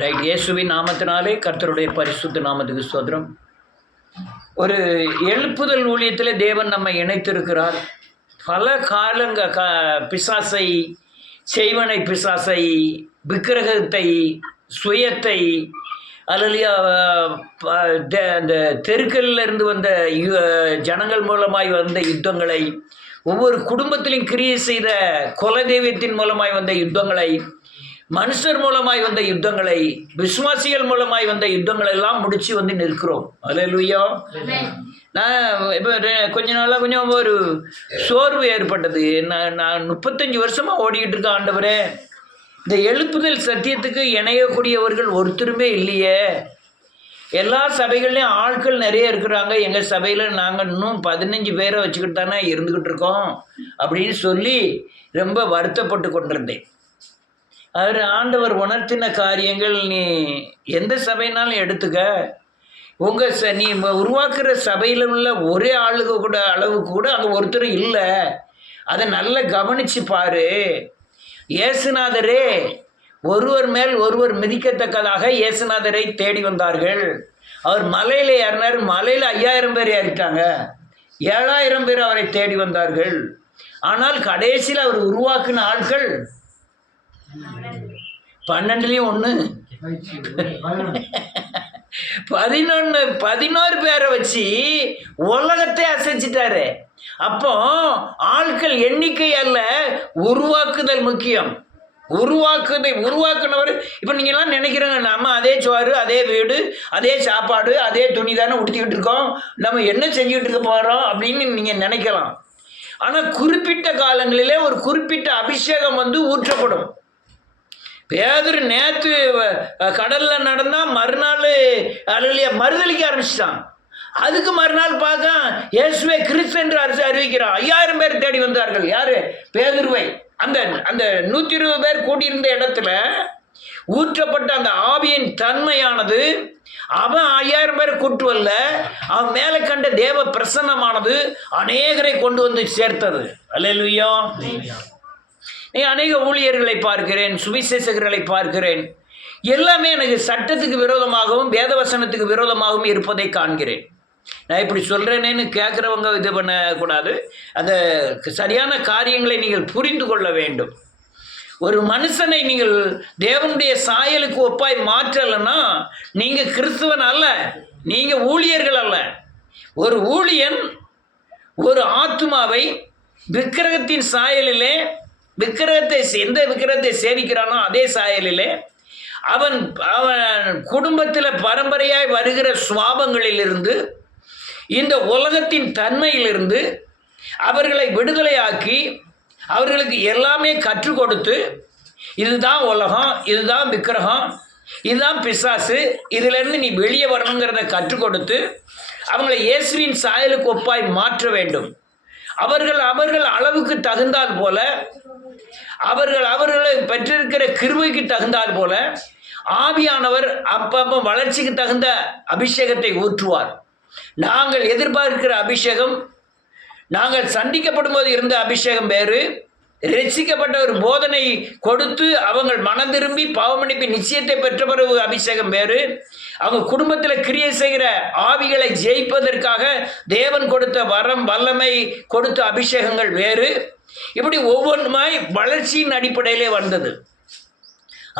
Right. இயேசுவின் நாமத்தினாலே கர்த்தருடைய பரிசுத்த நாமத்துக்கு ஸ்தோத்திரம். ஒரு எழுப்புதல் ஊழியத்தில் தேவன் நம்மை இணைத்திருக்கிறார். பல பிசாசை, செய்வனை பிசாசை, விக்கிரகத்தை, சுயத்தை, அல்லையா அந்த தெருக்களில் இருந்து வந்த ஜனங்கள் மூலமாய் வந்த யுத்தங்களை, ஒவ்வொரு குடும்பத்திலும் கிரியை செய்த குலதெய்வத்தின் மூலமாய் வந்த யுத்தங்களை, மனுஷர் மூலமாய் வந்த யுத்தங்களை, விசுவாசிகள் மூலமாய் வந்த யுத்தங்களை எல்லாம் முடிச்சு வந்து நிற்கிறோம். அல்லேலூயா. நான் இப்போ கொஞ்ச நாளாக கொஞ்சம் ஒரு சோர்வு ஏற்பட்டது. நான் 35 வருஷமாக ஓடிக்கிட்டு இருக்கேன். ஆண்டவரே, இந்த எழுப்புதல் சத்தியத்துக்கு இணையக்கூடியவர்கள் ஒருத்தருமே இல்லையே. எல்லா சபைகள்லேயும் ஆட்கள் நிறைய இருக்கிறாங்க. எங்கள் சபையில் நாங்கள் இன்னும் 15 பேரை வச்சுக்கிட்டு தானே இருந்துக்கிட்டு இருக்கோம் அப்படின்னு சொல்லி ரொம்ப வருத்தப்பட்டு கொண்டிருந்தேன். ஆண்டவர் உணர்த்தின காரியங்கள், நீ எந்த சபைனாலும் எடுத்துக்க, உங்கள் நீ உருவாக்குற சபையில் உள்ள ஒரே ஆளுக்கு கூட அளவுக்கு கூட அங்கே ஒருத்தர் இல்லை. அதை நல்லா கவனித்து பாரு. இயேசுநாதரே ஒருவர் மேல் ஒருவர் மிதிக்கத்தக்கதாக இயேசுநாதரை தேடி வந்தார்கள். அவர் மலையில் ஏறினார். மலையில் 5000 பேர் ஏறிட்டாங்க. 7000 பேர் அவரை தேடி வந்தார்கள். ஆனால் கடைசியில் அவர் உருவாக்கின ஆட்கள் 12லேயும் 1 11 பேரை வச்சு உலகத்தை அசைச்சிட்டாரு. அப்போ ஆட்கள் எண்ணிக்கை அல்ல, உருவாக்குதல் முக்கியம். உருவாக்குனவர். இப்போ நீங்கள்லாம் நினைக்கிறீங்க, நம்ம அதே சோறு, அதே வீடு, அதே சாப்பாடு, அதே துணி தானே உடுத்திக்கிட்டு இருக்கோம், நம்ம என்ன செஞ்சுக்கிட்டு இருக்க போகிறோம் அப்படின்னு நீங்கள் நினைக்கலாம். ஆனால் குறிப்பிட்ட காலங்களிலே ஒரு குறிப்பிட்ட அபிஷேகம் வந்து ஊற்றப்படும். பேதுரு நேற்று கடலில் நடந்தால் மறுநாள் அல்லையா மறுதளிக்க ஆரம்பிச்சிட்டான். அதுக்கு மறுநாள் பார்க்க இயேசுவே கிறிஸ்து என்று அறிவிக்கிறான். 5000 பேர் தேடி வந்தார்கள். யார்? பேதுருவை. அந்த 120 பேர் கூட்டியிருந்த இடத்துல ஊற்றப்பட்ட அந்த ஆவியின் தன்மையானது, அவன் 5000 பேரை கூட்டு வரல, அவன் மேலே கண்ட தேவ பிரசன்னமானது அநேகரை கொண்டு வந்து சேர்த்தது. அல்லேலூயா. அநேக ஊழியர்களை பார்க்கிறேன், சுவிசேஷகர்களை பார்க்கிறேன். எல்லாமே எனக்கு சட்டத்துக்கு விரோதமாகவும் வேதவசனத்துக்கு விரோதமாகவும் இருப்பதை காண்கிறேன். நான் இப்படி சொல்கிறேனேன்னு கேட்குறவங்க இது பண்ணக்கூடாது. அந்த சரியான காரியங்களை நீங்கள் புரிந்து கொள்ள வேண்டும். ஒரு மனுஷனை நீங்கள் தேவனுடைய சாயலுக்கு ஒப்பாய் மாற்றலைன்னா நீங்கள் கிறிஸ்துவன் அல்ல, நீங்கள் ஊழியர்கள் அல்ல. ஒரு ஊழியன் ஒரு ஆத்மாவை விக்கிரகத்தின் சாயலிலே, எந்த விக்கிரகத்தை சேவிக்கிறானோ அதே சாயலிலே, அவன் குடும்பத்தில் பரம்பரையாய் வருகிற சுவாபங்களிலிருந்து, இந்த உலகத்தின் தன்மையிலிருந்து அவர்களை விடுதலையாக்கி அவர்களுக்கு எல்லாமே கற்றுக் கொடுத்து, இதுதான் உலகம், இதுதான் விக்கிரகம், இதுதான் பிசாசு, இதிலிருந்து நீ வெளியே வரணுங்கிறத கற்றுக் கொடுத்து அவங்களை இயேசுவின் சாயலுக்கு ஒப்பாய் மாற்ற வேண்டும். அவர்கள் அளவுக்கு தகுந்தால் போல, அவர்களை பெற்றிருக்கிற கிருபைக்கு தகுந்தால் போல ஆவியானவர் அப்பப்போ வளர்ச்சிக்கு தகுந்த அபிஷேகத்தை ஊற்றுவார். நாங்கள் எதிர்பார்க்கிற அபிஷேகம், நாங்கள் சந்திக்கப்படும் போது இருந்த அபிஷேகம் வேறு. ரட்சிக்கப்பட்ட ஒரு போதனை கொடுத்து அவங்கள் மனம் திரும்பி பாவமன்னிப்பு நிச்சயத்தை பெற்ற பிறகு அபிஷேகம் வேறு. அவங்க குடும்பத்தில் கிரியை செய்கிற ஆவிகளை ஜெயிப்பதற்காக தேவன் கொடுத்த வரம், வல்லமை கொடுத்த அபிஷேகங்கள் வேறு. இப்படி ஒவ்வொன்றுமாய் வளர்ச்சியின் அடிப்படையிலே வந்தது.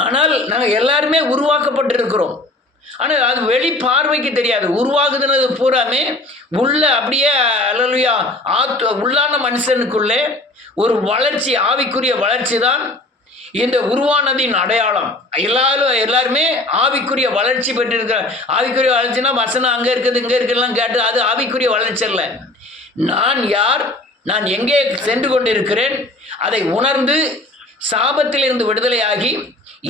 ஆனால் நாங்கள் எல்லாருமே உருவாக்கப்பட்டிருக்கிறோம். ஆனால் அது வெளி பார்வைக்கு தெரியாது. உருவாகுதுனது பூராமே உள்ள அப்படியே அல்லேலூயா உள்ளான மனுஷனுக்குள்ளே ஒரு வளர்ச்சி, ஆவிக்குரிய வளர்ச்சி தான் இந்த உருவானதின் அடையாளம். எல்லாருமே ஆவிக்குரிய வளர்ச்சி பெற்றிருக்கிற. ஆவிக்குரிய வளர்ச்சினா வசனம் அங்கே இருக்குது இங்கே இருக்குலாம் கேட்டு அது ஆவிக்குரிய வளர்ச்சி அல்ல. நான் யார், நான் எங்கே சென்று கொண்டிருக்கிறேன், அதை உணர்ந்து சாபத்திலிருந்து விடுதலையாகி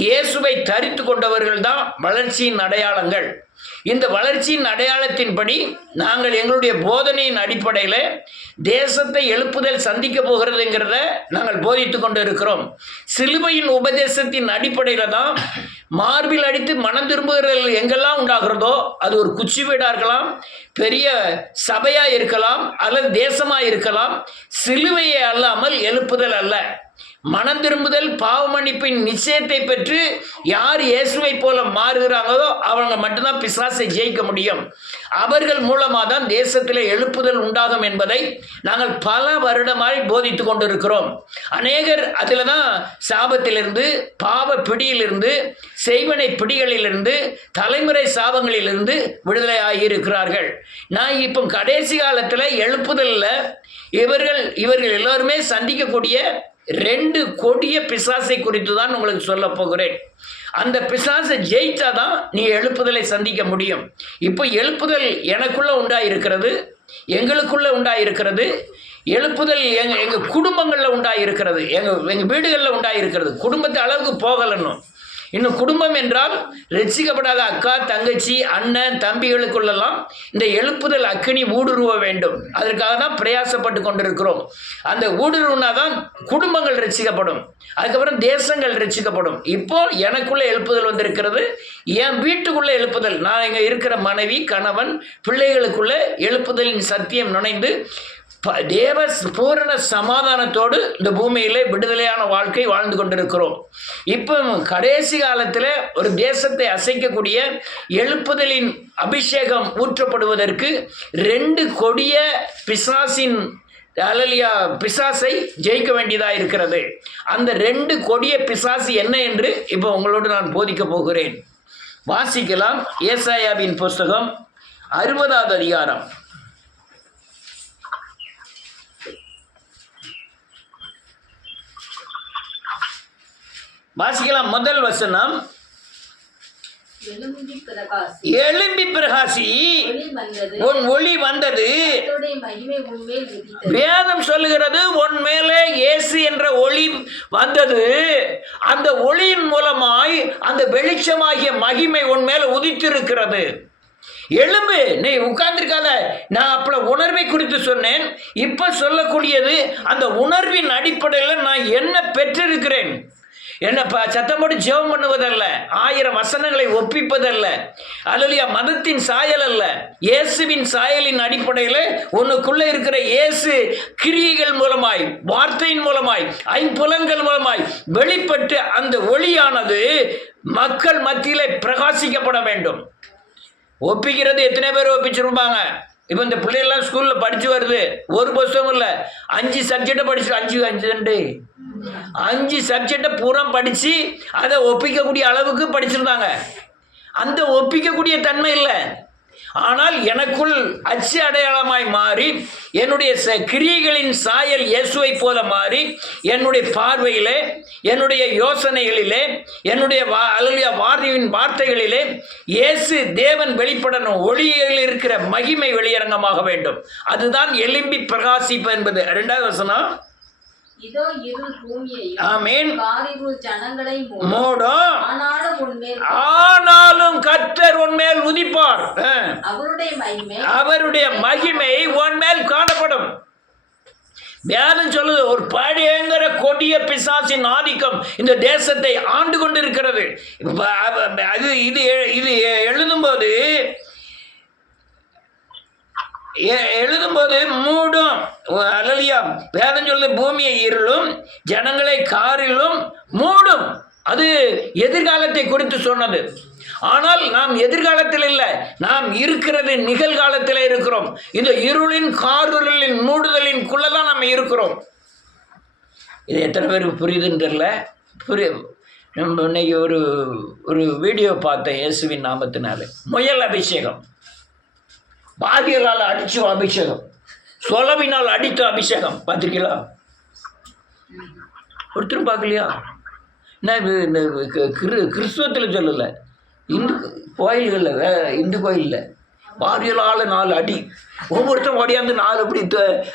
இயேசுவை தரித்து கொண்டவர்கள் தான் வளர்ச்சியின் அடையாளங்கள். இந்த வளர்ச்சியின் அடையாளத்தின்படி நாங்கள் எங்களுடைய போதனையின் அடிப்படையில் தேசத்தை எழுப்புதல் சந்திக்க போகிறதுங்கிறத நாங்கள் போதித்து கொண்டு இருக்கிறோம். சிலுவையின் உபதேசத்தின் அடிப்படையில் தான் மார்பில் அடித்து மனம் திரும்புகிறவர்கள் எங்கெல்லாம் உண்டாகிறதோ அது ஒரு குச்சி வீடாக இருக்கலாம், பெரிய சபையாக இருக்கலாம், அல்லது தேசமாக இருக்கலாம். சிலுவையை அல்லாமல் எழுப்புதல் அல்ல. மனம் திரும்புதல் பாவ மன்னிப்பின் நிச்சயத்தை பெற்று யார் இயேசுவை போல மாறுகிறாங்களோ அவங்க மட்டும்தான் பிசாசை ஜெயிக்க முடியும். அவர்கள் மூலமாக தான் தேசத்தில் எழுப்புதல் உண்டாகும் என்பதை நாங்கள் பல வருடமாய் போதித்து கொண்டிருக்கிறோம். அநேகர் அதில் தான் சாபத்திலிருந்து, பாவ பிடியிலிருந்து, செய்வனை பிடிகளிலிருந்து, தலைமுறை சாபங்களிலிருந்து விடுதலை ஆகியிருக்கிறார்கள். நான் இப்போ கடைசி காலத்தில் எழுப்புதலில் இவர்கள் எல்லோருமே சந்திக்கக்கூடிய 2 கொடிய பிசாசை குறித்து தான் உங்களுக்கு சொல்ல போகிறேன். அந்த பிசாசை ஜெயித்தா தான் நீ எழுப்புதலை சந்திக்க முடியும். இப்போ எழுப்புதல் எனக்குள்ள உண்டாயிருக்கிறது, எங்களுக்குள்ள உண்டாயிருக்கிறது. எழுப்புதல் எங்கள் குடும்பங்களில் உண்டாயிருக்கிறது, எங்கள் வீடுகளில் உண்டாயிருக்கிறது. குடும்பத்தை அளவுக்கு போகலன்னு இன்னும் குடும்பம் என்றால் ரட்சிக்கப்படாத அக்கா, தங்கச்சி, அண்ணன், தம்பிகளுக்குள்ளெல்லாம் இந்த எழுப்புதல் அக்கினி ஊடுருவ வேண்டும். அதற்காக தான் பிரயாசப்பட்டு கொண்டிருக்கிறோம். அந்த ஊடுருவினா தான் குடும்பங்கள் ரட்சிக்கப்படும், அதுக்கப்புறம் தேசங்கள் ரட்சிக்கப்படும். இப்போ எனக்குள்ளே எழுப்புதல் வந்திருக்கிறது, என் வீட்டுக்குள்ளே எழுப்புதல். நான் இங்கே இருக்கிற மனைவி, கணவன், பிள்ளைகளுக்குள்ளே எழுப்புதலின் சத்தியம் நுழைந்து தேவ பூரண சமாதானத்தோடு இந்த பூமியிலே விடுதலையான வாழ்க்கை வாழ்ந்து கொண்டிருக்கிறோம். இப்போ கடைசி காலத்தில் ஒரு தேசத்தை அசைக்கக்கூடிய எழுப்புதலின் அபிஷேகம் ஊற்றப்படுவதற்கு 2 கொடிய பிசாசின் பிசாசை ஜெயிக்க வேண்டியதாக இருக்கிறது. அந்த 2 கொடிய பிசாசு என்ன என்று இப்போ உங்களோடு நான் போதிக்க போகிறேன். வாசிக்கலாம். ஏசாயாவின் புஸ்தகம் 60வது அதிகாரம். வாசிக்கலாம். முதல் வசனம். எழும்பி பிரகாசி, உன் ஒளி வந்தது. வேதம் சொல்லுகிறது உன் மேலே இயேசு என்ற ஒளி வந்தது. அந்த ஒளியின் மூலமாய் அந்த வெளிச்சமாகிய மகிமை உன் மேல உதித்திருக்கிறது. எழும்பு, நீ உட்கார்ந்திருக்காத. நான் அப்ப உணர்வை குறித்து சொன்னேன். இப்ப சொல்லக்கூடியது அந்த உணர்வின் அடிப்படையில் நான் என்ன பெற்றிருக்கிறேன். என்னப்பா சத்தம் போட்டு ஜெபம் பண்ணுவதல்ல, 1000 வசனங்களை ஒப்பிப்பதல்ல, அல்லேலூயா, மதத்தின் சாயல் அல்ல, இயேசுவின் சாயலின் அடிப்படையில் உனக்குள்ளே இருக்கிற இயேசு கிரியைகள் மூலமாய், வார்த்தையின் மூலமாய், ஐம்புலன்கள் மூலமாய் வெளிப்பட்டு அந்த ஒளியானது மக்கள் மத்தியிலே பிரகாசிக்கப்பட வேண்டும். ஒப்பிக்கிறது எத்தனை பேர் ஒப்பிச்சிருப்பாங்க. இப்போ இந்த பிள்ளைகள்லாம் ஸ்கூலில் படித்து வருது, ஒரு புத்தகம் இல்லை, 5 சப்ஜெக்டை படிச்சு 5 சப்ஜெக்டை பூரா படித்து அதை ஒப்பிக்கக்கூடிய அளவுக்கு படிச்சிருந்தாங்க. அந்த ஒப்பிக்கக்கூடிய தன்மை இல்லை. ஆனால் எனக்குள் அச்சு அடையாளமாய் மாறி என்னுடைய கிரியைகளின் சாயல் இயேசுவை போல மாறி என்னுடைய பார்வையிலே, என்னுடைய யோசனைகளிலே, என்னுடைய வார்த்தைகளிலே இயேசு தேவன் வெளிப்படணும். ஒளியில் இருக்கிற மகிமை வெளியரங்கமாக வேண்டும். அதுதான் எழும்பி பிரகாசிப்பு என்பது. 2வது வசனம். ஆனாலும் கர்த்தர் உன்மேல் உதிப்பார், அவருடைய மகிமை உன்மேல் காணப்படும். வேதம் சொல்லுது ஒரு பயங்கர கொடிய பிசாசின் ஆதிக்கம் இந்த தேசத்தை ஆண்டு கொண்டிருக்கிறது. இது எழுதும்போது மூடும். அல்லேலூயா, வேதம் சொல்லுது பூமியை இருளும் ஜனங்களை காரிலும் மூடும். அது எதிர்காலத்தை குறித்து சொன்னது. ஆனால் நாம் எதிர்காலத்தில் இல்லை, நாம் இருக்கிறது நிகழ்காலத்தில் இருக்கிறோம். இந்த இருளின் காரின் மூடுதலின்குள்ளதான் நம்ம இருக்கிறோம். இது எத்தனை பேருக்கு புரியுதுன்னு தெரியல. நம்ம இன்னைக்கு ஒரு வீடியோ பார்த்தேன். இயேசுவின் நாமத்தினாலே முயல் அபிஷேகம், பாதியலால் அடிச்ச அபிஷேகம், சொலவினால் அடித்த அபிஷேகம் பார்த்துருக்கீங்களா? ஒருத்தரும் பார்க்கலையா? என்ன இந்த கிறிஸ்துவத்தில் சொல்லலை, இந்து கோயில்களில், இந்து கோயிலில் வாரியலால் 4 அடி. ஒவ்வொருத்தரும் ஓடியாந்து 4 அப்படி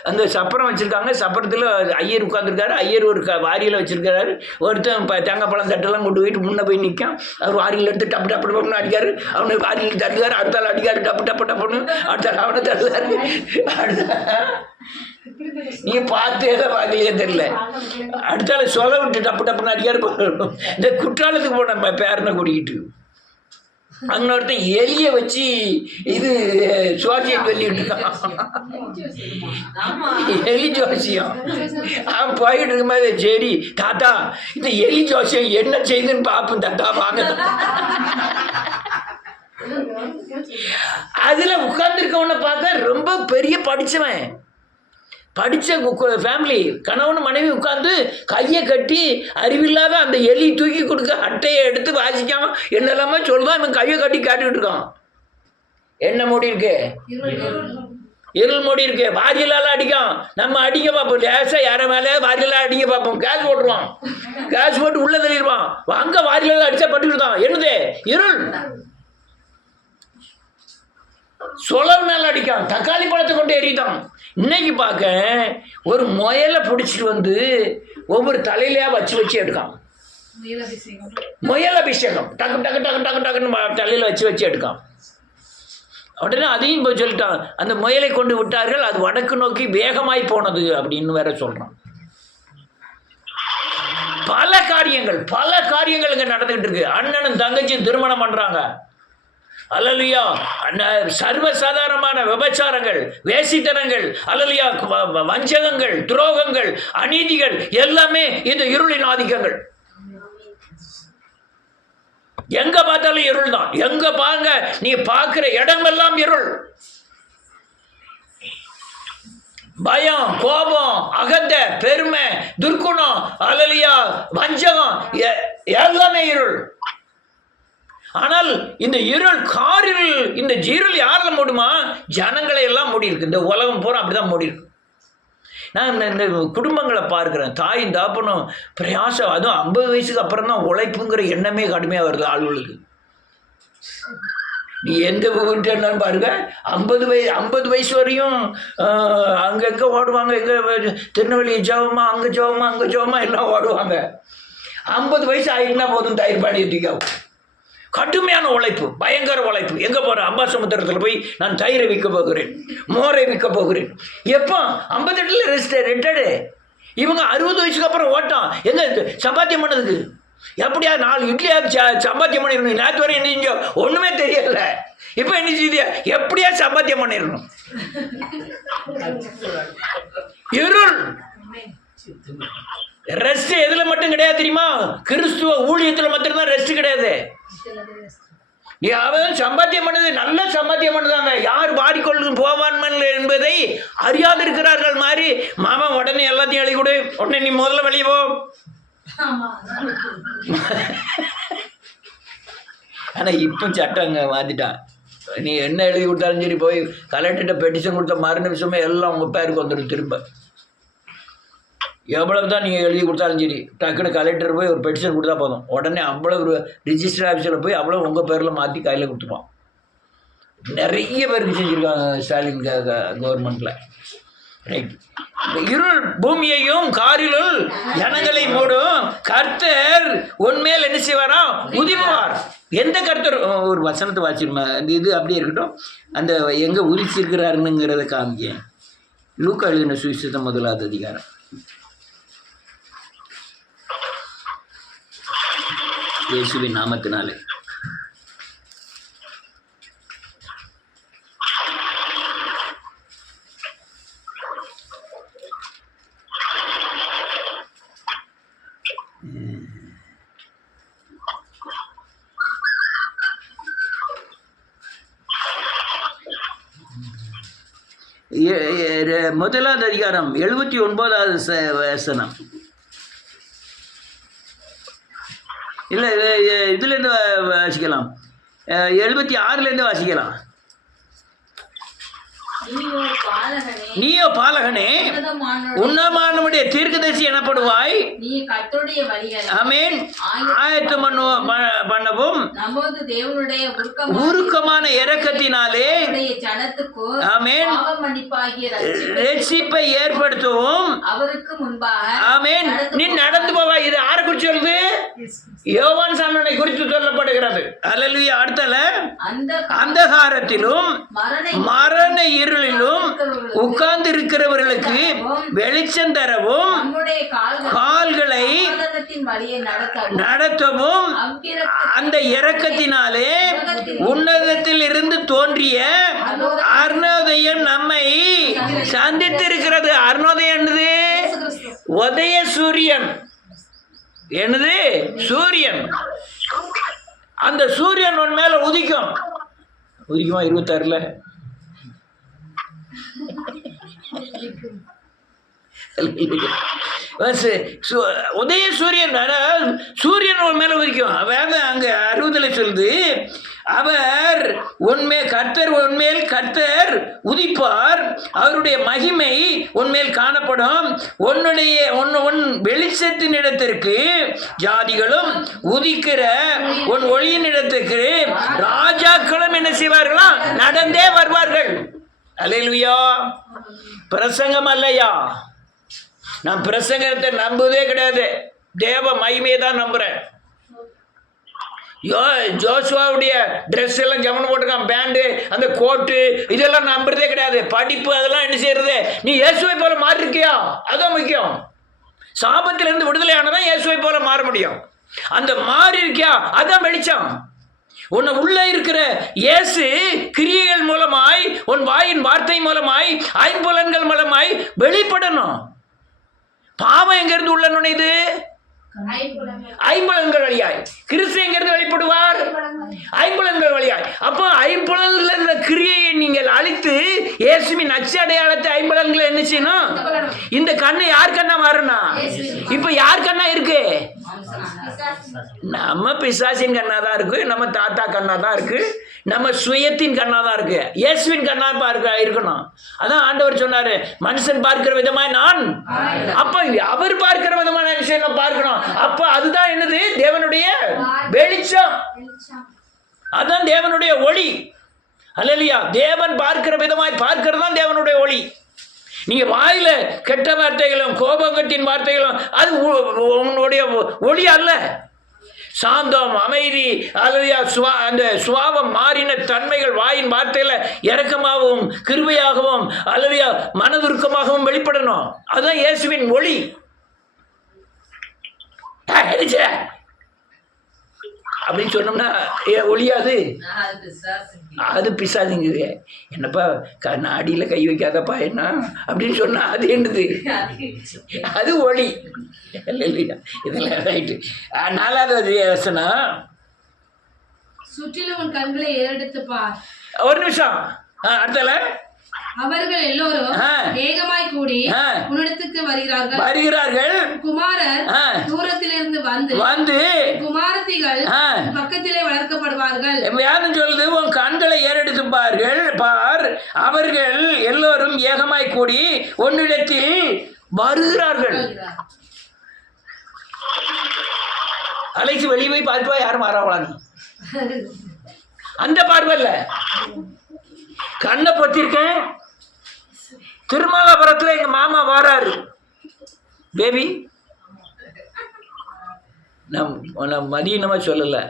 அந்த சப்பரம் வச்சுருக்காங்க. சப்பரத்தில் ஐயர் உட்காந்துருக்காரு. ஐயர் ஒரு வாரியில் வச்சுருக்காரு. ஒருத்தன் தேங்காய் பழம் தட்டெல்லாம் கொண்டு போயிட்டு முன்னே போய் நிற்கான். அவர் வாரியில் எடுத்து டப்பு டப்பு டப்புன்னு அடிக்காரு. அவனை வாரியில் தட்டுக்காரு. அடுத்தாள் அடிக்காரு. டப்பு டப்பு டப்புன்னு அடுத்தாள் அவனை தட்டுக்காரு. நீங்க பார்த்தே தான் பார்க்கலையே தெரியல. அடுத்தால சொல்ல விட்டு டப்பு டப்புன்னு அடிக்காரு. இந்த குற்றாலத்துக்கு போன பேரனை கூட்டிக்கிட்டு அங்கே ஒருத்தன் எலிய வச்சு இது சுவாசியம் சொல்லிட்டு இருக்கான். எலி ஜோசியம். அவன் போயிட்டு இருக்கும்போது சரி தாத்தா இந்த எலி ஜோசியம் என்ன செய்யுதுன்னு பார்ப்போம் தாத்தா வாங்க. அதுல உட்கார்ந்துருக்கவனை பார்த்தா ரொம்ப பெரிய படிச்சவன், படித்த ஃபேமிலி, கணவன் மனைவி உட்காந்து கையை கட்டி அறிவில்லாத அந்த எலி தூக்கி கொடுக்க அட்டையை எடுத்து வாசிக்காம என்னெல்லாமே சொல்லுதான். இவன் கையை கட்டி காட்டிக்கிட்டு இருக்கான். என்ன மூடி இருக்கு? இருள் மூடி இருக்கு. வாரியலால் அடிக்கும். நம்ம அடிக்க பார்ப்போம். லேசாக யார மேலே வாரியலால் அடிக்க பார்ப்போம். கேஸ் போட்டுருவான். கேஸ் போட்டு உள்ளே தள்ளிடுவான். அங்கே வாரியலால் அடித்தா பட்டுக்கிட்டு தான். என்னது? இருள். சொலவுனால அடிக்கான். தக்காளி பழத்தை கொண்டு எறிதான். இன்னைக்கு பார்க்க ஒரு முயலை பிடிச்சிட்டு வந்து ஒவ்வொரு தலையிலையா வச்சு வச்சு எடுக்கான். முயல் அபிஷேகம் டக்கு டக்கு டக்கு டக்கு டக்குன்னு தலையில் வச்சு வச்சு எடுக்கான். உடனே அதையும் போய் சொல்லிட்டான். அந்த முயலை கொண்டு விட்டார்கள். அது வடக்கு நோக்கி வேகமாய் போனது அப்படின்னு வேற சொல்றான். பல காரியங்கள் இங்க நடந்துகிட்டு இருக்கு. அண்ணனும் தங்கச்சியும் திருமணம் பண்றாங்க. அல்லலுயா. சர்வசாதாரணமான விபச்சாரங்கள், வேசித்தனங்கள், அல்லலுயா, வஞ்சகங்கள், துரோகங்கள், அநீதிகள் எல்லாமே இந்த இருளின் ஆதிக்கங்கள். எங்க பார்த்தாலும் இருள் தான். எங்க பாருங்க, நீ பார்க்கிற இடமெல்லாம் இருள். பயம், கோபம், அகந்த, பெருமை, துர்க்குணம், அல்லலுயா, வஞ்சகம் எல்லாமே இருள். ஆனால் இந்த இருள் இந்த இருள் யாரில் மூடுமா? ஜனங்களை எல்லாம் மூடி இருக்கு. இந்த உலகம் பூரா அப்படிதான் மூடி இருக்கு. நான் இந்த குடும்பங்களை பார்க்குறேன். தாயும் தாப்பனும் பிரயாசம். அதுவும் 50 வயசுக்கு அப்புறம் தான் உழைப்புங்கிற எண்ணமே கடுமையாக வருது ஆளுகளுக்கு. நீ எந்த வீட்டுன்னு பாருங்க. 50 வயசு வரையும் அங்கங்கே ஓடுவாங்க. எங்கே திருநெல்வேலி ஜோவமா, அங்கே ஜோவமா எல்லாம் ஓடுவாங்க. 50 வயசு ஆகிட்டுனா போதும் தயிர் பாடி தூக்காகும். கடுமையான உழைப்பு, பயங்கர உழைப்பு. எங்கே போகிறேன்? அம்பாசமுத்திரத்தில் போய் நான் தயிரை விற்க போகிறேன், மோரை விற்க போகிறேன். எப்போ? 58 ரிட்டர்டு. இவங்க 60 வயசுக்கு அப்புறம் ஓட்டம். எங்கே சம்பாத்தியம் பண்ணதுக்கு? எப்படியா 4 இட்லியாக சம்பாத்தியம் பண்ணிடணும். நேற்று வரை என்ன செஞ்சோம் ஒன்றுமே தெரியல. இப்போ என்ன செய்ய? எப்படியா சம்பாத்தியம் பண்ணிடணும். இருள். ரெஸ்ட் எதுல மட்டும் கிடையாது தெரியுமா? கிறிஸ்துவ ஊழியத்தில் மட்டும்தான் ரெஸ்ட் கிடையாது. அவன் சம்பாத்தியம் பண்ணது நல்ல சம்பாத்தியம் பண்ணுதாங்க. யார் வாரிக்கொள்ளும் போவான்மன் என்பதை அறியாது இருக்கிறார்கள் மாதிரி. மாமா உடனே எல்லாத்தையும் எழுதி கொடு, உடனே நீ முதல்ல வெளியே போ. ஆனா இப்ப சட்டங்க மாத்திட்டான். நீ என்ன எழுதி கொடுத்தாலும் சரி, போய் கலெக்டர்கிட்ட பெட்டிஷன் கொடுத்த மறு நிமிஷமே எல்லாம் உங்க பேருக்கு வந்துடும். திரும்ப எவ்வளவு தான் நீங்கள் எழுதி கொடுத்தாலும் சரி, டக்குன்னு கலெக்டர் போய் ஒரு பெட்டிஷன் கொடுத்தா போதும், உடனே அவ்வளோ ரிஜிஸ்டர் ஆஃபீஸில் போய் அவ்வளோ உங்கள் பேரில் மாற்றி கையில் கொடுத்துருப்பான். நிறைய பேருக்கு செஞ்சுருக்காங்க ஸ்டாலின் கவர்மெண்ட்டில். ரைட். இருள் பூமியையும் காரிலுள் ஜனங்களை மூடும். கர்த்தர் உன்மேல் என்ன செய்வாரா? உதிப்பார். எந்த கர்த்தர்? ஒரு வசனத்தை வாசிருமா, அந்த இது அப்படியே இருக்கட்டும். அந்த எங்கே உதிச்சிருக்கிறாருங்கிறத காமிக்க. லூக்கா எழுதின சுவிசேஷம் 1ஆவது அதிகாரம். இயேசுவின் நாமத்தினாலே. முதலாவது அதிகாரம் 79வது வசனம். இல்லை, இதுலேருந்து வாசிக்கலாம். 76லேருந்து வாசிக்கலாம். நீயோ பாலகனே உன்னதமானவருடைய தீர்க்கதரிசி எனப்படுவாய். நீ கர்த்தருடைய வழிகளை ஆமென் ஆயத்தம் பண்ணவும் நமது தேவனுடைய உருக்கமான இரக்கத்தினாலே ஜனத்துக்கு ஆமென் பாவ மன்னிப்பாகிய ரட்சிப்பை ஏற்படுத்தவும் அவருக்கு முன்பாக ஆமென் நீ நடந்து போவாய். இது யாரை குறித்து சொல்லுது? யோவான் சாணனை குறித்து சொல்லப்படுகிறது. அல்லேலூயா. அடுத்தல அந்தகாரத்திலும் மரண இருளிலும் உட்கார்ந்து இருக்கிறவர்களுக்கு வெளிச்சம் தரவும் கால்களை நடத்தவும் அந்த இரக்கத்தினாலே உன்னதத்தில் இருந்து தோன்றிய அருணோதயம் நம்மை சந்தித்திருக்கிறது. அருணோதயம் என்னது? உதய சூரியன். என்னது? சூரியன். அந்த சூரியன் உன் மேல உதிக்குமா 26ல? உதய சூரியன் சூரியன் உன் மேல உதிக்கும். அதாவது அங்க 60ல சொல்லுது, அவர் கர்த்தர் உன்மேல் கர்த்தர் உதிப்பார், அவருடைய மகிமை உன்மேல் காணப்படும். உன் வெளிச்சத்தின் இடத்திற்கு ஜாதிகளும் உதிக்கிற உன் ஒளியின் இடத்துக்கு ராஜாக்களும் என்ன செய்வார்களா? நடந்தே வருவார்கள். அல்லேலூயா. பிரசங்கம் அல்லையா, நான் பிரசங்கத்தை நம்புவதே கிடையாது, தேவ மகிமையை தான் நம்புறேன். ஜோசுவாவுடைய ட்ரெஸ் எல்லாம் ஜமன் போட்டிருக்கான், பேண்டு, அந்த கோட்டு, இதெல்லாம் நம்புறதே கிடையாது. படிப்பு அதெல்லாம் என்ன செய்யறது? நீ இயேசுவை போல மாறி இருக்கியா? அதான் முக்கியம். சாபத்திலிருந்து விடுதலை ஆனதான் இயேசுவை போல மாற முடியும். அந்த மாறி இருக்கியா? அதான் வெளிச்சம். உன்னை உள்ள இருக்கிற இயேசு கிரியைகள் மூலமாய், உன் வாயின் வார்த்தை மூலமாய், ஐம்புலன்கள் மூலமாய் வெளிப்படணும். பாவம் எங்கிருந்து உள்ள நுழையுது? ஐம்புலன்கள் வழியாய். கிறிஸ்து எங்கிருந்து வெளிப்படுவார்? ஐம்புலன்கள் வழியாய். அப்போ ஐம்புலன்கள் இந்த கிரியையை நீங்கள் அழித்து இயேசுவின் அச்சு அடையாளத்தை ஐம்புலன்களை என்ன செய்யணும்? இந்த கண்ணு யார் கண்ணா மாறணும்? இப்ப யார் கண்ணா இருக்கு? நம்ம பிசாசின் கண்ணா தான் இருக்கு, நம்ம தாத்தா கண்ணா தான் இருக்கு, நம்ம சுயத்தின் கண்ணா தான் இருக்கு. இயேசுவின் கண்ணா இருக்கணும். அதான் ஆண்டவர் சொன்னாரு, மனுஷன் பார்க்கிற விதமாய் நான். அப்ப அவர் பார்க்கிற விதமான விஷயம் பார்க்கணும். அப்ப அதுதான் என்னது? தேவனுடைய வெளிச்சம். அதான் தேவனுடைய ஒளி. அல்லேலூயா. தேவன் பார்க்கிற விதமாய் பார்க்கிறது தான் தேவனுடைய ஒளி. நீங்க வாயில கெட்ட வார்த்தைகளும் கோபங்கத்தின் வார்த்தைகளும் அது உன்னுடைய ஒளி அல்ல. சாந்தம், அமைதி, அல்லையா, அந்த சுவாபம் மாறின தன்மைகள் வாயின் வார்த்தையில இரக்கமாகவும் கிருபையாகவும் அல்லையா மனதுருக்கமாகவும் வெளிப்படணும். அதுதான் இயேசுவின் ஒளி. அப்படின்னு சொன்னோம்னா ஒளியாது, அது பிசாசுங்குது. என்னப்பா அடியில் கை வைக்காதப்பா என்ன அப்படின்னு சொன்னா அது என்னது? அது ஒளி. இல்லையா? இதெல்லாம் ரைட்டு. 4வது வசனம், சுற்றிலும் உன் கண்களை ஏறெடுத்து பார். ஒரு நிமிஷம். அடுத்தல அவர்கள் எல்லோரும் வேகமாய் கூடி உன்னிடத்துக்கு வருகிறார்கள். குமாரர் தூரத்திலிருந்து வந்து குமாரத்திகள் பக்கத்திலே வளர்க்கப்படுவார்கள். வேதம் சொல்லுது, உன் கண்களை ஏறெடுத்து பார், அவர்கள் எல்லோரும் ஏகமாய் கூடி உன்னிடத்தில் வருகிறார்கள். அழைச்சி வெளியே போய் பார்ப்பா, யாரும் மாறாவளாங்க. அந்த பார்வையில் கண்ணை பொத்திருக்கேன். திருமலாபுரத்தில் எங்க மாமா வராரு. பேபி, நான் மதியமா சொல்லல,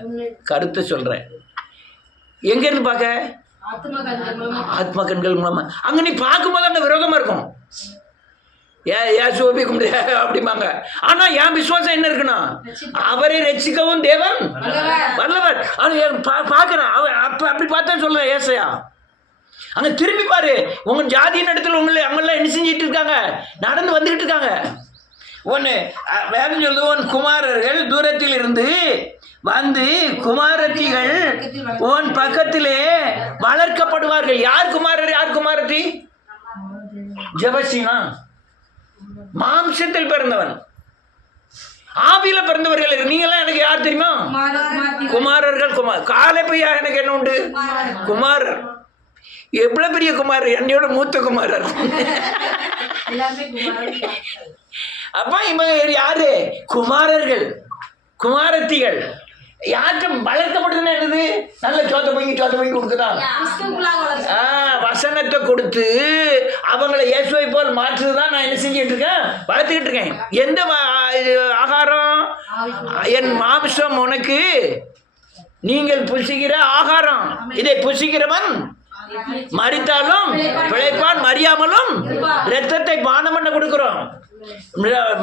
கருத்தை சொல்றேன். எங்க இருந்து பார்க்க? ஆத்மா கண்கள் மூலமா. அங்க நீ பார்க்கும்போது அந்த விரோதமா இருக்கும். ஏசுவை கும்பிடு அப்படிம்பாங்க. ஆனா என் விசுவாசம் என்ன இருக்குன்னா, அவரை ரட்சிக்கவும் தேவன் வல்லவர். பாக்குறேன் அப்படி பார்த்தா சொல்றேன். ஏசையா அங்க திரும்பி பாரு, உங்க ஜாதியின் இடத்துல அவங்கெல்லாம் என்ன செஞ்சிட்டு இருக்காங்க? நடந்து வந்துகிட்டு இருக்காங்க. ஒன்று வேதம் சொல்லுது, உன் குமாரர்கள் தூரத்தில் இருந்து வந்து குமாரத்திகள் உன் பக்கத்திலே வளர்க்கப்படுவார்கள். யார் குமாரர், யார் குமாரத்தி? ஜெபசீனா மாம்சத்தில் பிறந்தவன், ஆவியில பிறந்தவர்கள். நீங்களாம் எனக்கு யார் தெரியுமா? குமாரர்கள். காலை பையா எனக்கு என்ன உண்டு? குமாரர். எவ்வளவு பெரிய குமார், என்னையோட மூத்த குமாரர். அப்ப இவங்க யாரு? குமாரர்கள், குமாரத்திகள். யாருக்கும் வளர்க்கப்படுதுன்னா என்னது? நல்ல சோத்த போய் கொடுக்குதான். வசனத்தை கொடுத்து அவங்கள இயேசுவை போல் மாற்றுதான் நான் என்ன செஞ்சுட்டு இருக்கேன், வளர்த்துக்கிட்டு இருக்கேன். எந்த ஆகாரம்? என் மாம்சம் உனக்கு நீங்கள் புசிக்கிற ஆகாரம். இதை புசிக்கிறவன் மரித்தாலும் பிழைப்பான், மறியாமலும் இரத்தத்தை பானம் பண்ண கொடுக்கிறோம்,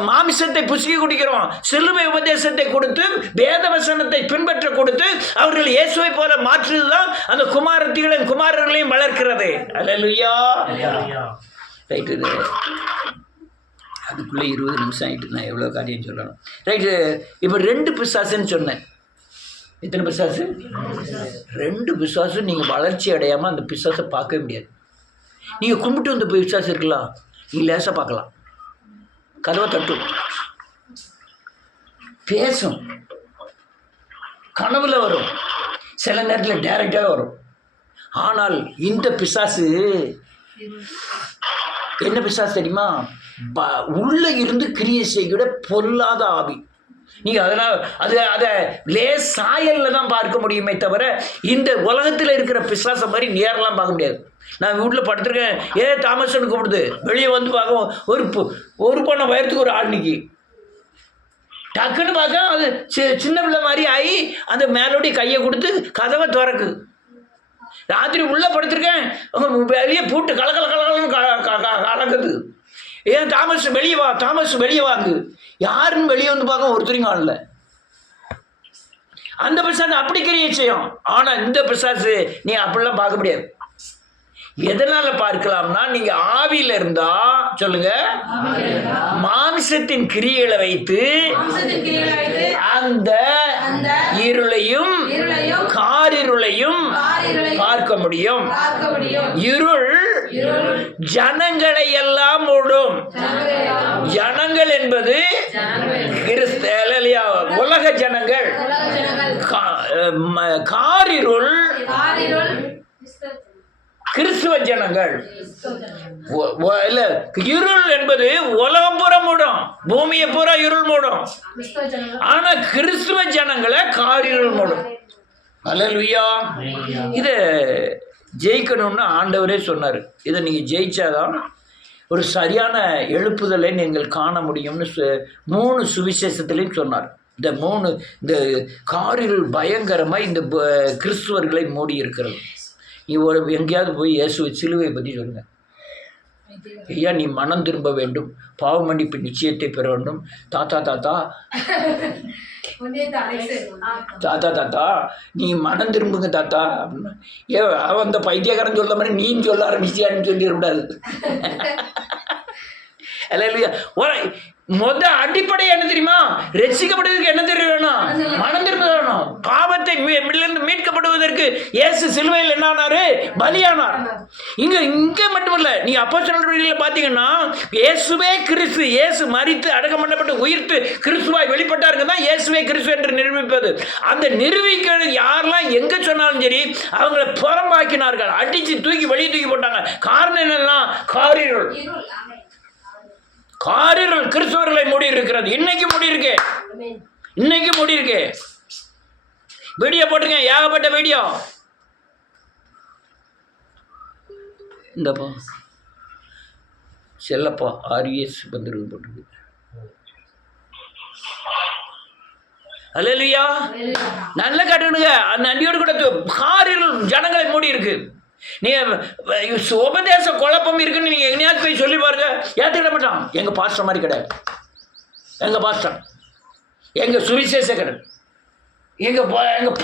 மாமிசத்தை புசிக்க குடிக்கிறோம், சிலுவை உபதேசத்தை கொடுத்து வேத வசனத்தை பின்பற்ற கொடுத்து அவர்கள் இயேசுவை போல மாற்றுதுதான் அந்த குமாரத்திகளையும் குமாரர்களையும் வளர்க்கிறது. அல்லேலூயா. ரைட்டு, அதுக்குள்ளே 20 நிமிஷம் ஆகிட்டு நான் எவ்வளோ காரியம் சொல்லணும். ரைட்டு, இப்போ 2 பிசாசுன்னு சொன்னேன். எத்தனை பிசாசு? 2 பிசாசு. நீங்கள் வளர்ச்சி அடையாமல் அந்த பிசாசை பார்க்கவே முடியாது. நீங்கள் கும்பிட்டு வந்து பிசாசு இருக்கலாம், நீங்கள் லேசாக பார்க்கலாம். கதவை தட்டும், பேசும், கனவுல வரும், சில நேரத்தில் டைரக்டாக வரும். ஆனால் இந்த பிசாசு என்ன பிசாசு தெரியுமா? உள்ள இருந்து கிரியை செய்கிற பொல்லாத ஆவி. நீங்கள் அதனால் அதை லேசாயல்ல தான் பார்க்க முடியுமே தவிர இந்த உலகத்தில் இருக்கிற பிசாசை மாதிரி நேரெலாம் பார்க்க முடியாது. நான் வீட்டில் படுத்துருக்கேன், தாமஸ்ன்னு கூப்பிடுது, வெளியே வந்து பார்க்க ஒரு பொண்ணை வயறதுக்கு ஒரு ஆள் நிற்கி, டக்குன்னு பார்க்க அது சின்ன பிள்ளை மாதிரி ஆகி அந்த மேலோடைய கையை கொடுத்து கதவை திறக்கு. ராத்திரி உள்ளே படுத்துருக்கேன், வெளியே பூட்டு கலக்கலன்னு கலக்குது. ஏன் தாமஸ் வெளியே வா, தாமஸ் வெளியே வாங்கு. யாருன்னு வெளியே வந்து பார்க்க ஒருத்தரையும் காணல. அந்த பிசாசு அப்படி கிரியை செய்யும். ஆனால் இந்த பிசாசு நீ அப்படிலாம் பார்க்க முடியாது. எதனால பார்க்கலாம்னா, நீங்க ஆவியில இருந்தா சொல்லுங்க, மாம்சத்தின் கிரியைகளை வைத்து அந்த இருளையும் காரிருளையும் பார்க்க முடியும். இருள் ஜனங்களை எல்லாம் மூடும். ஜனங்கள் என்பது உலக ஜனங்கள். காரிருள் கிறிஸ்துவ ஜனங்கள். இருள் என்பது உலகம் பூரா மூடும், பூமியை பூரா இருள் மூடும். ஆனா கிறிஸ்துவ ஜனங்களை காரிருள் மூடும். அல்லேலூயா. இதை ஜெயிக்கணும்னு ஆண்டவரே சொன்னார். இதை நீங்கள் ஜெயிச்சாதான் ஒரு சரியான எழுப்புதலை நீங்கள் காண முடியும்னு 3 சுவிசேஷத்துலேயும் சொன்னார். இந்த காரிருள் பயங்கரமாக இந்த கிறிஸ்துவர்களை மூடி இருக்கிறது. நீ எங்கேயாவது போய் இயேசுவை சிலுவை பற்றி சொல்லுங்க. ஐயா, நீ மனம் திரும்ப வேண்டும், பாவ மன்னிப்பு நிச்சயத்தை பெற வேண்டும். தாத்தா நீ மனம் திரும்புங்க தாத்தா அப்படின்னா, அவன் அந்த பைத்தியக்காரன் சொல்ல மாதிரி நீ சொல்ல ஆரம்பிச்சியான்னு சொல்லிடக்கூடாது. அல்லேலூயா. அடிப்படை என்ன தெரியுமா? ரட்சிக்கப்படுவதற்கு என்ன தெரிய வேணும்? மனம் திரும்ப வேணும். பாவத்தை மீட்கப்படுவதற்கு இயேசு சிலுவையில் என்ன ஆனாரு? பலியானார். இங்க மட்டுமல்ல, நீ அப்போஸ்தலர்களில் பார்த்தீங்கன்னா இயேசுவே கிறிஸ்து, இயேசு மரித்து அடக்கம் பண்ணப்பட்டு உயிர்த்து கிறிஸ்துவாய் வெளிப்பட்டாருங்க தான் இயேசுவே கிறிஸ்து என்று நிரூபிப்பது. அந்த நிரூபிக்கிறது யாரெல்லாம் எங்க சொன்னாலும் சரி அவங்களை புறம்பாக்கினார்கள், அடிச்சு தூக்கி வெளியே தூக்கி போட்டாங்க. காரணம் என்னன்னா, காரிருள் கிறிஸ்தவர்களை மூடி இருக்கிறது. இன்னைக்கு மூடி இருக்கு. வீடியோ போட்டுங்க, ஏகப்பட்ட வீடியோ. இந்தப்பா செல்லப்பா RES வந்துருக்கு போட்டுருக்கு. அல்லேலூயா. நல்ல காட்டுங்க. அந்த அண்டியோடு கூட காரிருள் ஜனங்களை மூடி இருக்கு. நீ உபதேச குழப்பம் இருக்குன்னு நீங்க எங்கேயாவது போய் சொல்லி பாருங்க, ஏற்றுக்கிட மாட்டான். எங்க பாஸ்டர் மாதிரி கிடையாது. எங்க பாஸ்டர், எங்க சுவிசேஷ கிடையாது, எங்க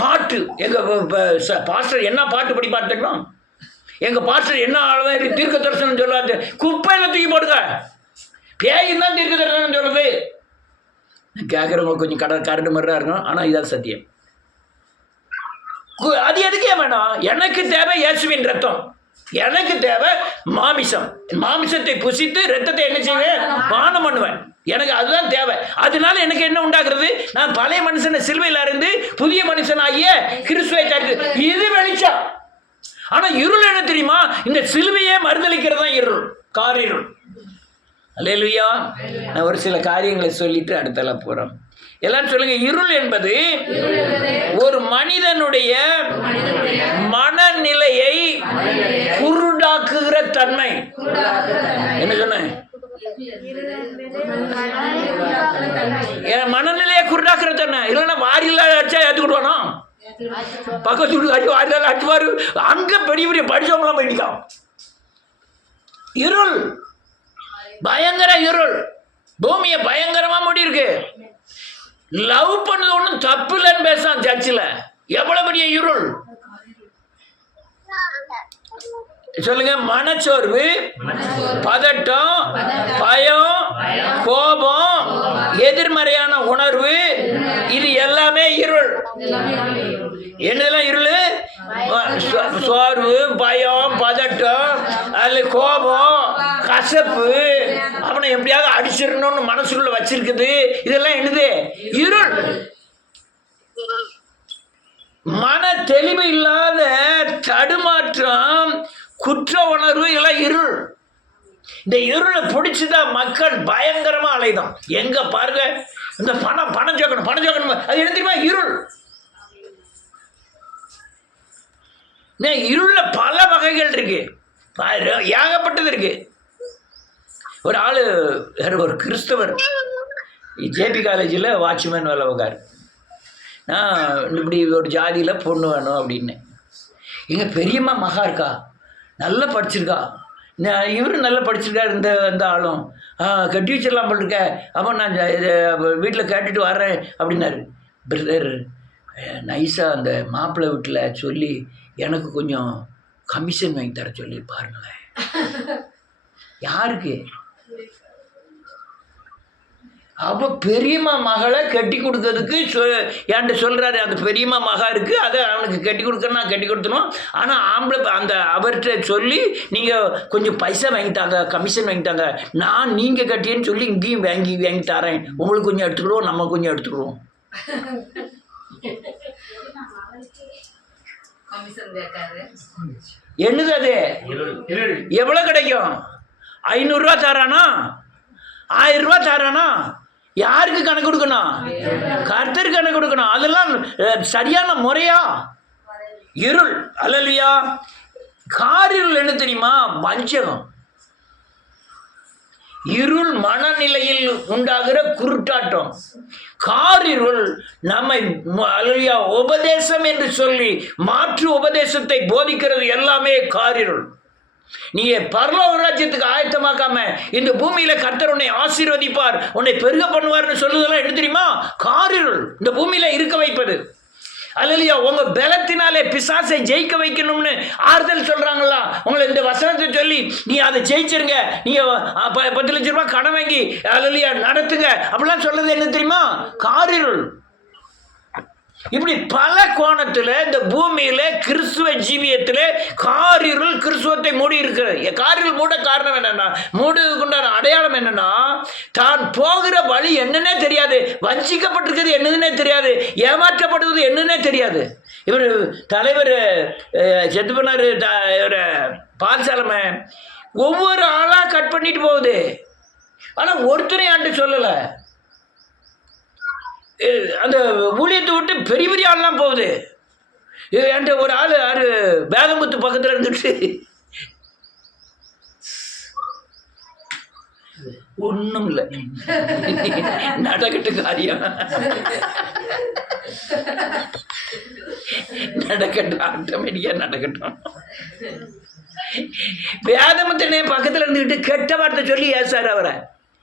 பாட்டு, எங்க பாஸ்டர் என்ன பாட்டு படி பார்த்துக்கணும். எங்க பாஸ்டர் என்ன ஆளுதான் தீர்க்க தரிசனம் சொல்லாது, குப்பையில தூக்கி போடுங்க. பேயும் தான் தீர்க்க தரிசனம் சொல்லுது. கேட்குறவங்க கொஞ்சம் கரண்டு மாதிரி தான் இருக்கும், ஆனால் இதான் சத்தியம். அது எதுக்கே வேணாம்? எனக்கு தேவை இயேசுவின் ரத்தம், எனக்கு தேவை மாமிசம். மாமிசத்தை புசித்து ரத்தத்தை என்ன செய்வேன்? பானம் பண்ணுவேன். எனக்கு அதுதான் தேவை. அதனால எனக்கு என்ன உண்டாகிறது? நான் பழைய மனுஷனை சிலுவையில் இருந்து புதிய மனுஷனாகிய கிறிஸ்துவை தரித்து, இது வெளிச்சம். ஆனா இருள் என்ன தெரியுமா? இந்த சிலுவையே மறுதளிக்கிறது தான் இருள், காரிருள். அல்லேலூயா. நான் ஒரு சில காரியங்களை சொல்லிட்டு அடுத்தெல்லாம் போறோம். எல்லாரும் சொல்லுங்க. இருள் என்பது ஒரு மனிதனுடைய மனநிலையை குருடாக்குகிற தன்மை. என்ன சொன்னேன்? மனநிலையை குருடாக்குற தன்மை. இல்லைன்னா வாரியில அடிச்சா ஏற்றுக்கிடுவானோ, பக்கத்து வீட்டுக்கு அடி வாரியில அடிச்சுவாரு. அங்க பெரிய பெரிய படிச்சவங்களாம் போயிட்டான். இருள், பயங்கர இருள். பூமியை பயங்கரமா மூடி இருக்கு. லவ் பண்ணது ஒன்றும் தப்பு இல்லைன்னு பேசான் சர்ச்சில். எவ்வளவு பெரிய இருள் சொல்லுங்க. மனச்சோர்வு, பதட்டம், பயம், கோபம், எதிர்மறையான உணர்வு, இது எல்லாமே இருள். என்னதெல்லாம் இருள்? சோர்வு, பயம், பதட்டம், அல்ல கோபம், கசப்பு, அவனை எப்படியாவது அடிச்சிடணும்னு மனசுக்குள்ள வச்சிருக்குது. இதெல்லாம் என்னது? இருள். மன தெளிவு இல்லாத தடுமாற்றம், குற்ற உணர்வு, எல்லாம் இருள். இந்த இருளை பிடிச்சுதான் மக்கள் பயங்கரமா அலைதான். எங்க பாருங்க, இந்த பணம் சேர்க்கணும், அது என்ன தெரியுமா? இருள். இருள்ல பல வகைகள் இருக்கு, ஏகப்பட்டது இருக்கு. ஒரு ஆளு, ஒரு கிறிஸ்தவர், ஜேபி காலேஜில் வாட்ச்மேன் வேலை உட்காரு. நான் இப்படி ஒரு ஜாதியில் பொண்ணு வேணும் அப்படின்னு. எங்கள் பெரியம்மா மகா இருக்கா, நல்லா படிச்சிருக்கா, இவரும் நல்லா படிச்சிருக்காரு. இந்த ஆளும் கட்டி வச்சிடலாம் போல் இருக்க. அப்போ நான் வீட்டில் கேட்டுட்டு வர்றேன் அப்படின்னாரு. பிரதர், நைஸாக அந்த மாப்பிள்ளை வீட்டில் சொல்லி எனக்கு கொஞ்சம் கமிஷன் வாங்கி தர சொல்லி பாருங்களேன். யாருக்கு? அப்போ பெரியம்மா மகளை கட்டி கொடுக்கறதுக்கு என்கிட்ட சொல்கிறாரு. அந்த பெரியம்மா மகா இருக்குது, அதை அவனுக்கு கட்டி கொடுக்கணும், நான் கட்டி கொடுத்துணும். ஆனால் ஆம்பளை அந்த அவர்கிட்ட சொல்லி நீங்கள் கொஞ்சம் பைசா வாங்கிட்டாங்க, கமிஷன் வாங்கிட்டாங்க, நான் நீங்கள் கட்டியேன்னு சொல்லி இங்கேயும் வாங்கி தரேன், உங்களுக்கு கொஞ்சம் எடுத்துக்கிடுவோம், நம்ம கொஞ்சம் எடுத்துக்கிடுவோம். என்னது அது? எவ்வளோ கிடைக்கும்? 500 ரூபா தரானா, 1000 ரூபா தரானா? யாருக்கு கணக்கு கொடுக்கணும்? கர்த்தருக்கு கணக்கு கொடுக்கணும். அதெல்லாம் சரியான முறையா? இருள். அல்லேலூயா. காரிருள் என்ன தெரியுமா? வஞ்சகம். இருள் மனநிலையில் உண்டாகிற குருட்டாட்டம். காரிருள் நம்மை அல்லேலூயா உபதேசம் என்று சொல்லி மாற்று உபதேசத்தை போதிக்கிறது எல்லாமே காரிருள். நீ பரலோக ராஜ்யத்துக்கு ஆயத்தமாக்காம இந்த பூமியில கர்த்தர் உன்னை ஆசீர்வதிப்பார், உன்னை பெருக பண்ணுவார்னு சொல்லுதெல்லாம் என்ன தெரியுமா? காரிருள். இந்த பூமியில இருக்க வைப்பது. அல்லேலூயா. உங்க பலத்தினாலே பிசாசை ஜெயிக்க வைக்கணும்னு ஆறுதல் சொல்றாங்களா? உங்களை இந்த வசனத்தை சொல்லி நீ அதை ஜெயிச்சிருங்க, நீங்க 10 லட்சம் ரூபாய் கடன் வாங்கி அல்லேலூயா நடத்துங்க அப்படிலாம் சொல்றது என்ன தெரியுமா? காரிருள். இப்படி பல கோணத்தில் இந்த பூமியில கிறிஸ்துவ ஜீவியத்தில் காரிருள் கிறிஸ்துவத்தை மூடி இருக்கிறது. காரிருள் மூட காரணம் என்னன்னா, மூடுக்குண்டான அடையாளம் என்னன்னா, தான் போகிற வழி என்னன்னே தெரியாது, வஞ்சிக்கப்பட்டிருக்கிறது என்னதுன்னே தெரியாது, ஏமாற்றப்படுவது என்னன்னே தெரியாது. இவர் தலைவர் செத்து பண்ணாரு, இவர் பால்சாலமை ஒவ்வொரு ஆளாக கட் பண்ணிட்டு போகுது. ஆனால் ஒருத்தரையும் ஆண்டு சொல்லலை. அந்த ஊழியத்தை விட்டு பெரிய பெரிய ஆள்லாம் போகுது. என்கிட்ட ஒரு ஆள் யாரு வேதமுத்து பக்கத்தில் இருந்துட்டு ஒன்றும் இல்லை, நடக்கட்டும் காரியம், நடக்கட்டும், ஆட்டோமேட்டிக்காக நடக்கட்டும். வேதமுத்தனே பக்கத்தில் இருந்துக்கிட்டு கெட்ட வார்த்தை சொல்லி ஏசாரு அவரை.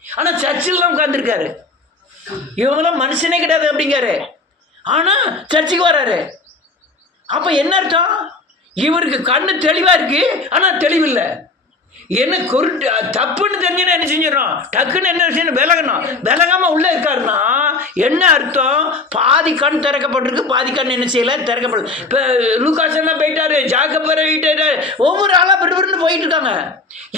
ஆனால் சர்ச்சில் தான் உட்காந்துருக்காரு. இவங்களாம் மனுஷனே கிடையாது அப்படிங்காரு, ஆனா சர்ச்சுக்கு வர்றாரு. அப்ப என்ன அர்த்தம்? இவருக்கு கண்ணு தெளிவா இருக்கு, ஆனா தெளிவில்லை. என்ன தப்புன்னு தெரிஞ்சுன்னா என்ன செஞ்சிடணும்? டக்குன்னு என்ன விஷயம் விலகணும். விலகாம உள்ள இருக்காருன்னா என்ன அர்த்தம்? பாதி கண் திறக்கப்பட்டிருக்கு, பாதி கண் என்ன செய்யல, திறக்கப்படல. இப்போ லூகாஸ் என்ன போயிட்டாரு, ஜாக்கப் போயிட்டாரு, ஒவ்வொரு ஆளாக பெருன்னு போயிட்டு இருக்காங்க.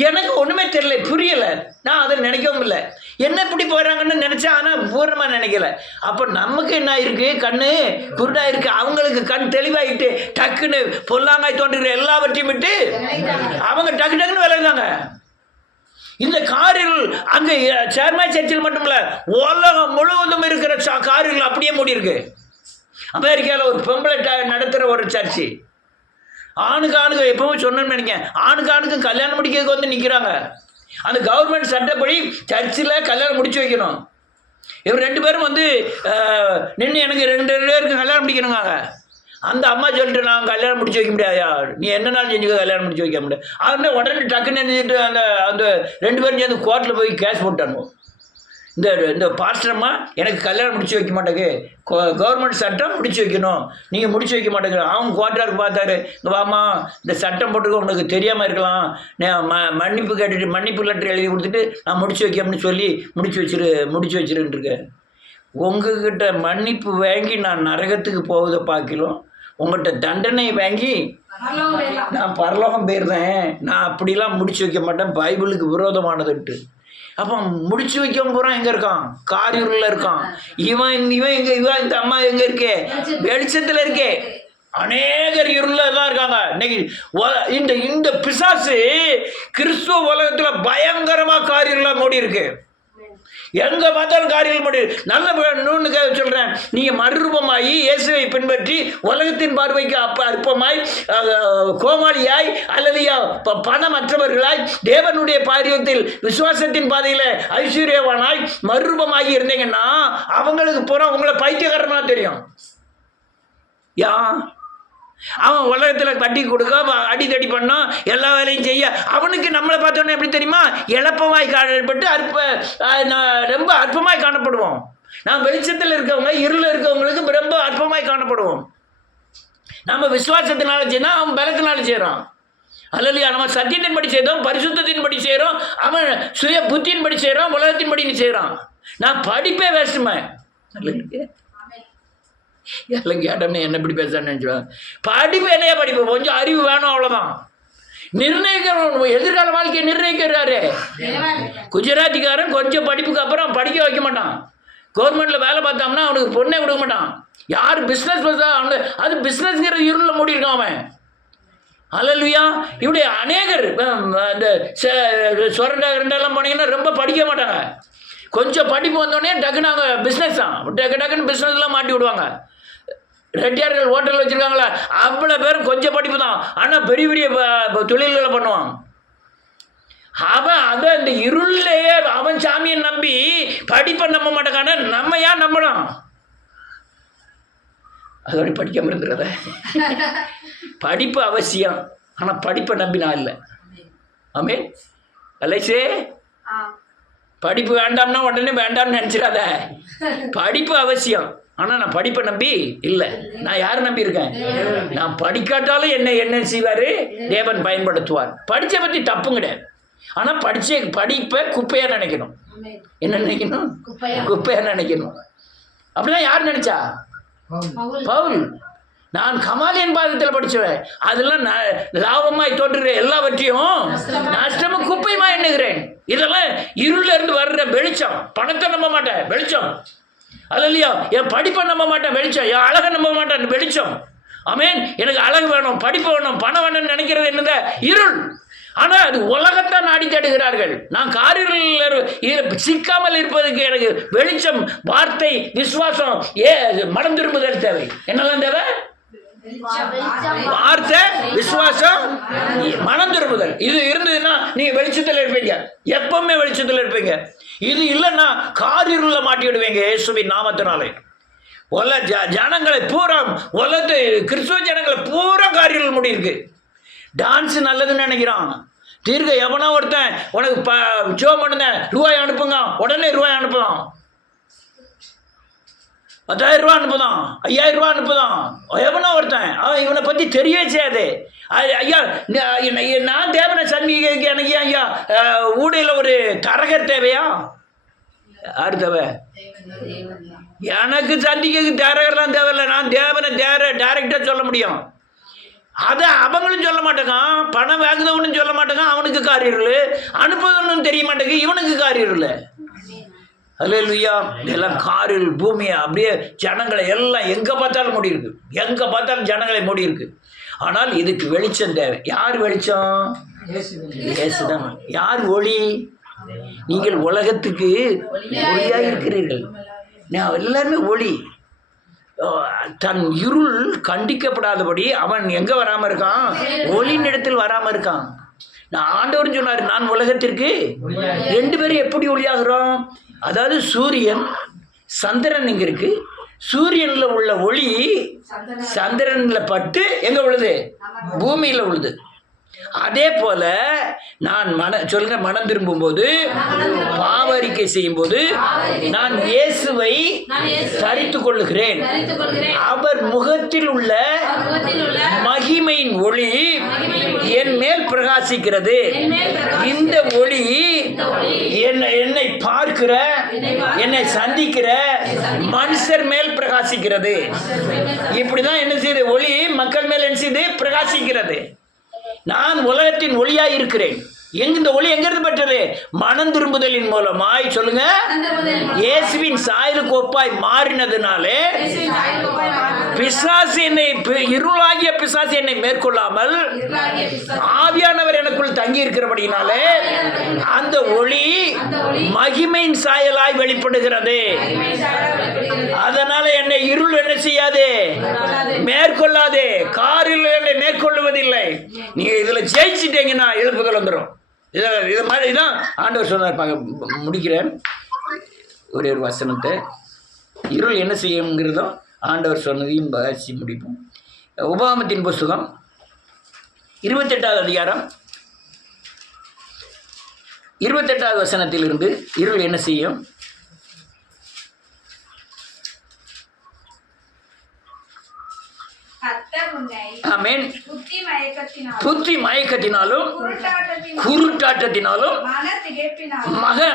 எனக்கு ஒன்றுமே தெரியல, புரியலை, நான் அதை நினைக்கவும் இல்லை. என்ன இப்படி போயிடறாங்கன்னு நினச்சேன், ஆனால் பூர்ணமாக நினைக்கல. அப்போ நமக்கு என்ன இருக்கு, கண்ணு குருடா இருக்கு, அவங்களுக்கு கண் தெளிவாயிட்டு டக்குன்னு பொல்லாங்காய் தோன்றுகிற எல்லாவற்றையும் விட்டு அவங்க டக்கு டக்குன்னு விளையாடுறாங்க. இந்த காரில் அங்கே சேர்மாய் சர்ச்சில் மட்டும் இல்லை, உலகம் முழுவதும் இருக்கிற காரில் அப்படியே மூடி இருக்கு. அமெரிக்காவில் ஒரு பொம்பளை நடத்துகிற ஒரு சர்ச்சு, ஆணுக்கு எப்பவும் சொன்னேன்னு நினைக்கிறேன், ஆணுக்கு கல்யாணம் முடிக்கிறதுக்கு வந்து நிற்கிறாங்க. அந்த கவர்மெண்ட் சட்டப்படி சர்ச்சில் கல்யாணம் முடிச்சு வைக்கணும். இவர் 2 பேரும் வந்து நின்று எனக்கு 2 பேருக்கு கல்யாணம் முடிக்கணுங்க. அந்த அம்மா சொல்லிட்டு நான் கல்யாணம் முடிச்சு வைக்க முடியாதா, நீ என்ன நாள் செஞ்சுக்க கல்யாணம் முடிச்சு வைக்க முடியாது. அதனால உடனே டக்குன்னு நினைச்சிட்டு அந்த 2 பேரும் சேர்ந்து கோர்ட்டில் போய் கேஸ் போட்டானுவோம். இந்த பாஸ்டரம்மா எனக்கு கல்யாணம் முடிச்சு வைக்க மாட்டேங்க, கவர்மெண்ட் சட்டம் முடிச்சு வைக்கணும், நீங்கள் முடிச்சு வைக்க மாட்டேங்க. அவங்க கோர்ட்டாருக்கு பார்த்தாரு, இங்கே வாமா இந்த சட்டம் போட்டுக்க உனக்கு தெரியாமல் இருக்கலாம், நான் மன்னிப்பு கேட்டுட்டு மன்னிப்பு லெட்டர் எழுதி கொடுத்துட்டு நான் முடிச்சு வைக்கணும்னு சொல்லி முடிச்சு வச்சிருக்கேன். உங்ககிட்ட மன்னிப்பு வாங்கி நான் நரகத்துக்கு போவதை பார்க்கலாம், உங்கள்கிட்ட தண்டனை வாங்கி நான் பரலோகம் போயிருந்தேன், நான் அப்படிலாம் முடிச்சு வைக்க மாட்டேன், பைபிளுக்கு விரோதமானதுன்ட்டு. அப்போ முடிச்சு வைக்க போகிறான், எங்கே இருக்கான், காரியூரில் இருக்கான். இவன் இந்த அம்மா எங்கே இருக்கே, வெளிச்சத்தில் இருக்கே. அநேகர் இருளில் தான் இருக்காங்க இன்னைக்கு. இந்த பிசாசு கிறிஸ்துவ உலகத்தில் பயங்கரமாக காரியூரில் மூடி இருக்கு. எங்கே பார்த்தாலும் காரியங்கள் முடியும். நல்ல நூனுக்காக சொல்கிறேன், நீங்கள் மறுரூபமாகி இயேசுவை பின்பற்றி உலகத்தின் பார்வைக்கு அற்பமாய் கோமாளியாய் அல்லது பணமற்றவர்களாய் தேவனுடைய பாரியத்தில் விசுவாசத்தின் பாதையில் ஐஸ்வர்யவானாய் மறுரூபமாகி இருந்தீங்கன்னா அவங்களுக்கு போகிற உங்களை பைத்தியக்காரனா தெரியும். அவன் உலகத்தில் கட்டி கொடுக்க அடித்தடி பண்ணோம், எல்லா வேலையும் செய்ய. அவனுக்கு நம்மளை பார்த்தோன்னே எப்படி தெரியுமா, இழப்பமாய் காணப்பட்டு ரொம்ப அற்பமாய் காணப்படுவோம். நாம் வெளிச்சத்தில் இருக்கவங்க இருளில் இருக்கவங்களுக்கு ரொம்ப அற்பமாய் காணப்படுவோம். நம்ம விசுவாசத்தினால செய்யணும், அவன் பலத்தினால செய்கிறான். அல்லையா, நம்ம சத்தியத்தின் படி செய்தோம், பரிசுத்தத்தின் படி செய்கிறோம், அவன் சுய புத்தியின் படி செய்கிறான், உலகத்தின் படி செய்கிறான். நான் படிப்பே வேஸ்ட்டுமே. எல்லாம் கேட்டோம்னா என்ன இப்படி பேசுறான்னு நினைச்சுடுவாங்க. படிப்பு என்னையா படிப்பு, கொஞ்சம் அறிவு வேணும், அவ்வளோதான். நிர்ணயிக்கணும், எதிர்கால வாழ்க்கையை நிர்ணயிக்கிறாரு. குஜராத்திக்காரன் கொஞ்சம் படிப்புக்கு அப்புறம் படிக்க வைக்க மாட்டான். கவர்மெண்ட்டில் வேலை பார்த்தோம்னா அவனுக்கு பொண்ணே கொடுக்க மாட்டான். யார் பிஸ்னஸ் பார்த்தா அவனு அது பிஸ்னஸ்ங்கிற இருளில் மூடி இருக்கான் அவன். அல்லையா, இப்படி அநேகர் இந்த சொரண்டெல்லாம் போனீங்கன்னா ரொம்ப படிக்க மாட்டாங்க. கொஞ்சம் படிப்பு வந்தோடனே டக்குன்னு அவங்க பிஸ்னஸ் தான், டக்குன்னு பிஸ்னஸ்லாம் மாட்டி விடுவாங்க. ரெட்டியார்கள் ஹோட்டல் வச்சுருக்காங்களா, அவ்வளோ பேரும் கொஞ்சம் படிப்பு தான், ஆனால் பெரிய பெரிய தொழில்களை பண்ணுவான். அவன் இந்த இருளையே அவன் சாமியை நம்பி படிப்பை நம்ப மாட்டேங்கான, நம்ம ஏன் நம்பணும்? அதோட படிக்காமல் இருக்கிறத. படிப்பு அவசியம், ஆனால் படிப்பை நம்பினா இல்லை. ஆமே அலைசே, படிப்பு வேண்டாம்னா உடனே வேண்டாம்னு நினச்சிடாத. படிப்பு அவசியம், ஆனால் நான் படிப்பை நம்பி இல்லை. நான் யாரை நம்பி இருக்கேன்? நான் படிக்காட்டாலும் என்ன செய்வார், தேவன் பயன்படுத்துவார். படித்த பற்றி தப்பும் கிடையாது, ஆனால் படிப்பை குப்பையாக நினைக்கணும். என்ன நினைக்கணும்? குப்பையாக நினைக்கணும். அப்படிதான் யார் நினைச்சா? பவுல். நான் கமாலியன் பாதத்தில் படித்தவன், அதெல்லாம் லாபமாய் தோன்றுகிற எல்லாவற்றையும் நஷ்டமும் குப்பையுமா எண்ணுகிறேன். இதெல்லாம் இருளில் இருந்து வர்ற வெளிச்சம். பணத்தை நம்ப மாட்டேன், வெளிச்சம். அது இல்லையா, என் படிப்பை நம்ப மாட்டேன், வெளிச்சம். என் அழகை நம்ப மாட்டேன், வெளிச்சம். ஆமேன். எனக்கு அழகு வேணும், படிப்பு வேணும், பணம் வேணும்னு நினைக்கிறது என்னது? இருள். ஆனால் அது உலகத்தான் நாடி தேடுகிறார்கள். நான் காரில் சிக்காமல் இருப்பதற்கு எனக்கு வெளிச்சம், வார்த்தை, விசுவாசம், மனம் திரும்புதல் தேவை. என்னெல்லாம் தேவை? வார்த்தை, விசுவாசம், மனம் திரும்புதல். இது இருந்ததுன்னா நீங்க வெளிச்சத்தில் இருப்பீங்க, எப்பவுமே வெளிச்சத்தில் இருப்பீங்க. இது இல்லைன்னா காரிருள மாட்டி விடுவீங்க இயேசுவின் நாமத்தினாலே. ஜனங்களை பூரா, உலகத்து கிறிஸ்துவ ஜனங்களை பூரா காரிருள் முடி இருக்கு. டான்ஸ் நல்லதுன்னு நினைக்கிறான். தீர்க்க எவனா ஒருத்தன் உனக்கு ஜோ பண்ணுங்க, ரூபாய் அனுப்புங்க, உடனே ரூபாய் அனுப்பலாம். 10,000 ரூபா அனுப்புதான், 5,000 ரூபா அனுப்புதான். எவனா ஒருத்தன், அவன் இவனை பற்றி தெரியவே செய்யாது. ஐயா, நான் தேவனை சந்திக்க எனக்கு ஐயா ஊடையில் ஒரு தரகர் தேவையா? யார் தேவை? எனக்கு சந்திக்க தேரகர்லாம் தேவையில்லை, நான் தேவனை டைரக்டாக சொல்ல முடியும். அதை அவங்களும் சொல்ல மாட்டேங்கான், பணம் வாங்குதவனும் சொல்ல மாட்டேங்கான், அவனுக்கு காரியர்கள், அனுப்புதவனும் தெரிய மாட்டேங்குது, இவனுக்கு காரியர்கள். அல்லேலூயா. எல்லாம் காரில் பூமியை அப்படியே ஜனங்களை எல்லாம் எங்கே பார்த்தாலும் மூடி இருக்கு, எங்கே பார்த்தாலும் ஜனங்களை மூடி இருக்கு. ஆனால் இதுக்கு வெளிச்சம் தேவை. யார் வெளிச்சம்? இயேசுதான். யார் ஒளி? நீங்கள் உலகத்துக்கு ஒளியாக இருக்கிறீர்கள். நான் எல்லாருமே ஒளி. தன் இருள் கண்டிக்கப்படாதபடி அவன் எங்கே வராமல் இருக்கான்? ஒளியின் இடத்தில் வராமல் இருக்கான். நான் ஆண்டவர் சொன்னார், நான் உலகத்திற்கு. 2 பேரும் எப்படி ஒளியாகிறோம்? அதாவது சூரியன் சந்திரன் இங்கே இருக்கு, சூரியனில் உள்ள ஒளி சந்திரனில் பட்டு எங்கே விழுது? பூமியில் விழுது. அதே போல நான் சொல்லுங்க, மனம் திரும்பும்போது, பாவ அறிக்கை செய்யும் போது நான் இயேசுவை தரித்து கொள்ளுகிறேன். அவர் முகத்தில் உள்ள மகிமையின் ஒளி என் மேல் பிரகாசிக்கிறது. இந்த ஒளி என்னை பார்க்கிற, என்னை சந்திக்கிற மனுஷர் மேல் பிரகாசிக்கிறது. இப்படிதான் என்ன செய்யுது? ஒளி மக்கள் மேல் என்ன செய்யுது? பிரகாசிக்கிறது. நான் உலகத்தின் ஒளியாய் இருக்கிறேன். இந்த ஒளி எங்கிருந்து பெற்றது? மனம் திரும்புதலின் மூலமாய். சொல்லுங்க, இயேசுவின் சாயலுக்கு ஒப்பாய் மாறினதுனாலே பிசாசு என்னை, இருளாகிய பிசாசு என்னை மேற்கொள்ளாமல் ஆவியானவர் எனக்குள் தங்கி இருக்கிறபடினாலே அந்த ஒளி மகிமையின் சாயலாய் வெளிப்படுகிறது. அதனால என்னை இருள் என்ன செய்யாது? மேற்கொள்ளாதே. காரில் என்னை மேற்கொள்ளுவதில்லை. நீங்க இதுல ஜெயிச்சிட்டீங்கன்னா எழுப்புதல் வந்துடும். இது மாதிரி தான் ஆண்டவர் சொன்னார். முடிக்கிறேன் ஒரே ஒரு வசனத்தை. இருள் என்ன செய்யுங்கிறதும் ஆண்டவர் சொன்னதையும் வாசி முடிப்போம். உபாகமத்தின் புஸ்தகம் 28வது அதிகாரம் 28வது வசனத்திலிருந்து இருள் என்ன செய்யும்? ஆமென். புத்தி மயக்கத்தினாலும் குருட்டாட்டத்தினாலும்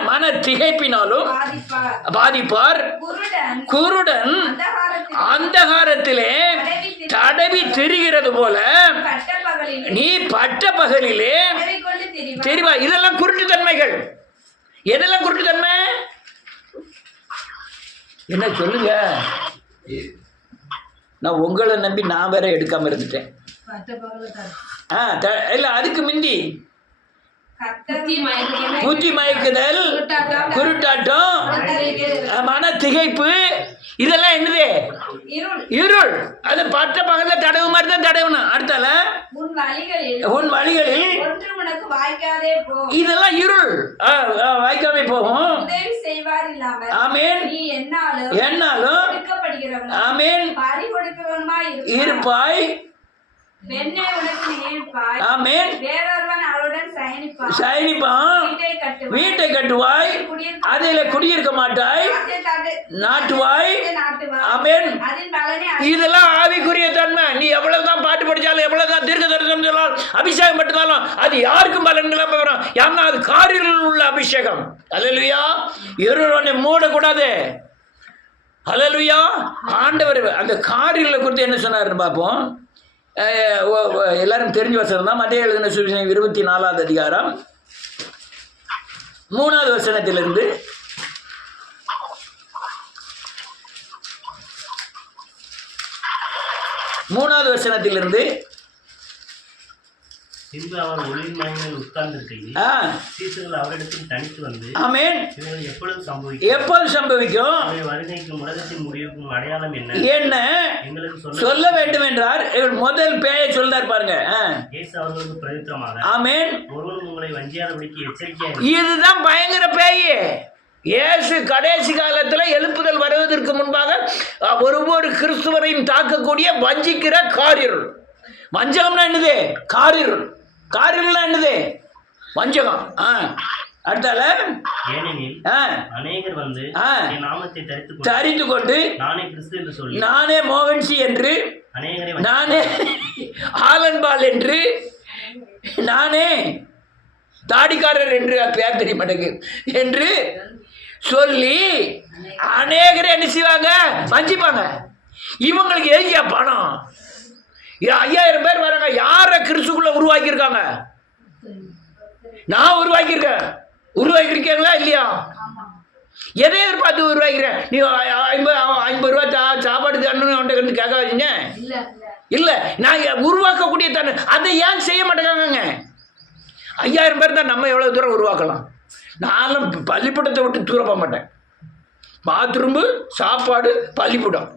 மன திகைப்பினாலும் பாதிப்பார். குருடன் அந்தகாரத்திலே தடவி திரிகிறது போல நீ பட்ட பகலிலே தெரிவா. இதெல்லாம் குருட்டுத்தன்மைகள். எதெல்லாம் குருட்டுத்தன்மை? என்ன சொல்லுங்க? நான் உங்களை நம்பி நான் வேற எடுக்காம இருந்துட்டேன். இல்ல, அதுக்கு மிந்தி புத்தி மயக்குதல், குருட்டாட்டம், மன திகைப்பு, இதெல்லாம் என்னது? இருள். அது பட்ட பகல்ல தடவு மாதிரி தான் தடவணும். அடுத்தால உன் வழிகளில் இதெல்லாம் இருள் வாய்க்காமே போகும். ஆமேன். என்னாலும் ஆமேன் இருப்பாய். ஆமேன். சயனிப்பான். வீட்டை கட்டுவாய், அதில் குடியிருக்க மாட்டாய், நாட்டுவாய். ஆமேன். இதெல்லாம் ஆவிக்குரிய தன்மை. நீ எவ்வளவுதான் பாட்டு படிச்சாலும், எவ்வளவுதான் தீர்க்க தரிசனம் சொன்னாலும், அபிஷேகம் பட்டாலும் அது யாருக்கும் பலன் இல்லாம வரும். ஏன்னா அது காரில் உள்ள அபிஷேகம். அல்லேலூயா. இருளை மூடக்கூடாது. அல்லேலூயா. ஆண்டவர் அந்த காரில் குறித்து என்ன சொன்னாருன்னு பார்ப்போம். எல்லாரும் தெரிஞ்ச வசனம் தான். மத்தேயு எழுதின சுவிசேஷம் 24வது அதிகாரம் 3வது வசனத்திலிருந்து 3வது வசனத்திலிருந்து பின்பு அவர் ஒளியின் மகிமையில் உட்கார்ந்திருக்கையில் சீசர்கள் அவரிடத்தில் தனித்து வந்து, ஆமென், இவைகள் எப்பொழுது சம்பவிக்கும்? வருகைக்கும் உலகத்தின் முடிவுக்கும் அடையாளம் என்ன எங்களுக்கு சொல்ல வேண்டும் என்றார். முதல் பேயை சொல்றார் பாருங்க. இயேசு அவர்களுக்கு பிரதித்திரமாக, ஆமென், ஒருவனும் உங்களை வஞ்சியாதபடிக்கு எச்சரிக்கையாக. இதுதான் பயங்கர பேய். இயேசு கடைசி காலத்தில் எழுப்புதல் வருவதற்கு முன்பாக ஒவ்வொரு கிறிஸ்துவரையும் தாக்கக்கூடிய வஞ்சிக்கிற காரிருள். வஞ்சகம்னா என்னது? காரிருள். காரிருள்னா என்னது? வஞ்சகம். அடுத்தால அநேகர் வந்து நாமத்தை தரித்து கொண்டு நானே கிறிஸ்து என்று சொல்லி, நானே மோகன்சி என்று, நானே ஆலன்பால் என்று, நானே தாடிக்காரர் என்று பேர் தெரிய மாட்டேங்குது என்று சொல்லி அநேகரை என்ன செய்வாங்க? வஞ்சிப்பாங்க. இவங்களுக்கு எதுக்கியா பணம்? 5000 பேர் வராங்க. யாரை கிறிஸ்துக்குள்ள உருவாக்கியிருக்காங்க? நான் உருவாக்கியிருக்கேன். உருவாக்கியிருக்கீங்களா இல்லையா? எதை எதிர்பார்த்து உருவாக்கிறேன்? நீ 50 ரூபா சாப்பாடு தரணும்னு கேட்க வச்சுங்க. இல்லை, நான் உருவாக்கக்கூடிய தண்ணி அதை ஏன் செய்ய மாட்டேங்காங்க? 5000 பேர் தான் நம்ம எவ்வளோ தூரம் உருவாக்கலாம். நானும் பள்ளிக்கூடத்தை விட்டு தூர போக மாட்டேன். பாத்ரூம்பு, சாப்பாடு, பள்ளிக்கூடம்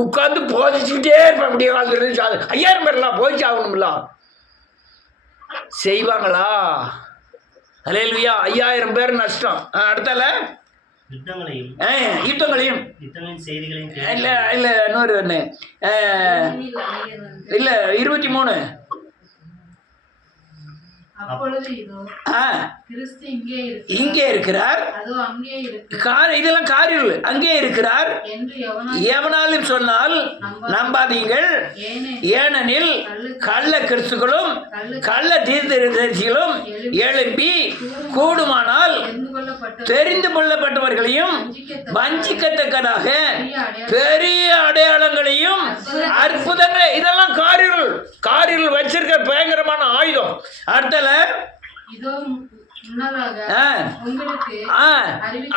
உட்காந்து போதிச்சுக்கிட்டே இருப்பேன். அப்படியே காலத்துல 5000 பேர்லாம் போதிச்சு ஆகணும்ல. செய்வாங்களா? அல்லேலூயா. 5000 பேர் நஷ்டம். அடுத்தால யுத்தங்களையும் செய்திகளையும் இல்லை இல்லை இன்னொரு ஒன்று இல்லை 23 இங்கே இருக்கிறார். இதெல்லாம் காரியங்கள். அங்கே இருக்கிறார் எவனாலும் சொன்னால் நம்பாதீங்கள். ஏனெனில் கள்ள கிறிஸ்துகளும் கள்ள தீர்க்கதரிசிகளும் எழும்பி கூடுமானால் தெரிந்து கொள்ளப்பட்டவர்களையும் வஞ்சிக்கத்தக்கதாக பெரிய அடையாளங்களையும் அற்புதங்களை, இதெல்லாம் காரியர்கள் வச்சிருக்க பயங்கரமான ஆயுதம். அடுத்தல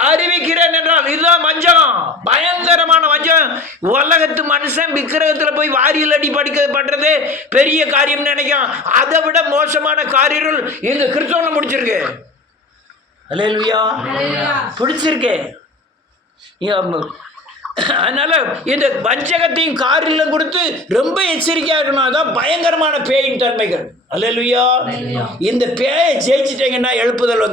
அறிவிக்கிறேன் என்றால் இதுதான் வஞ்சகம், பயங்கரமான வஞ்சகம். உலகத்து மனுஷன் விக்கிரகத்துல போய் வாரியல் அடி பண்றது பெரிய காரியம் நினைக்கும். அதை விட மோசமான காரியங்கள் எங்க கிறிஸ்தவனை முடிச்சிருக்கு. அல்லேலூயா. பிடிச்சிருக்கு. அதனால இந்த வஞ்சகத்தையும் காரில் கொடுத்து ரொம்ப எச்சரிக்கையா இருக்கணும். அதான் பயங்கரமான பேயின் தன்மைகள். அல்லேலூயா. இந்த பேயை ஜெயிச்சிட்டீங்கன்னா எழுப்புதல்